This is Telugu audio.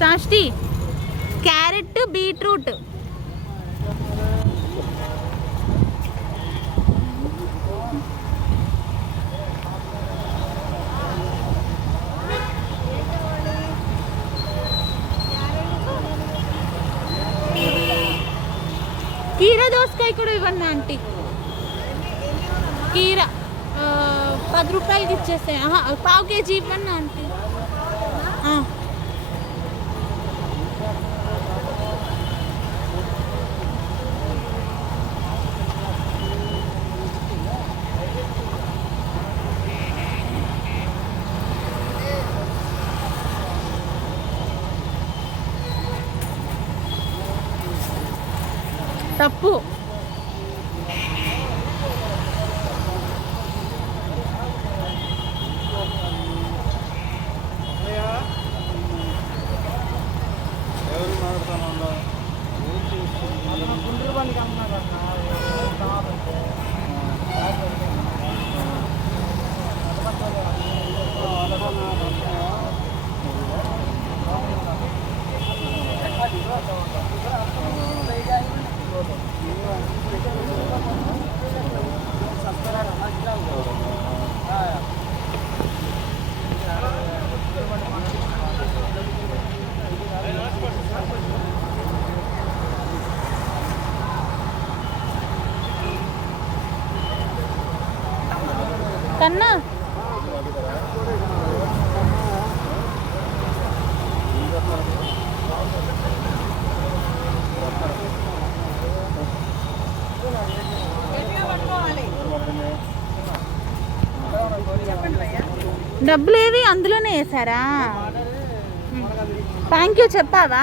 సాష్టి క్యారెట్ బీట్రూట్ కీర దోసకాయ కూడా ఇవ్వండి ఆంటీ. కీర 10 రూపాయలకి ఇచ్చేస్తే పావు కేజీ ఇవ్వండి ఆంటీ. తప్పు కన్నా డబ్బులు ఏవి అందులోనే వేసారా? థ్యాంక్ యూ చెప్పావా?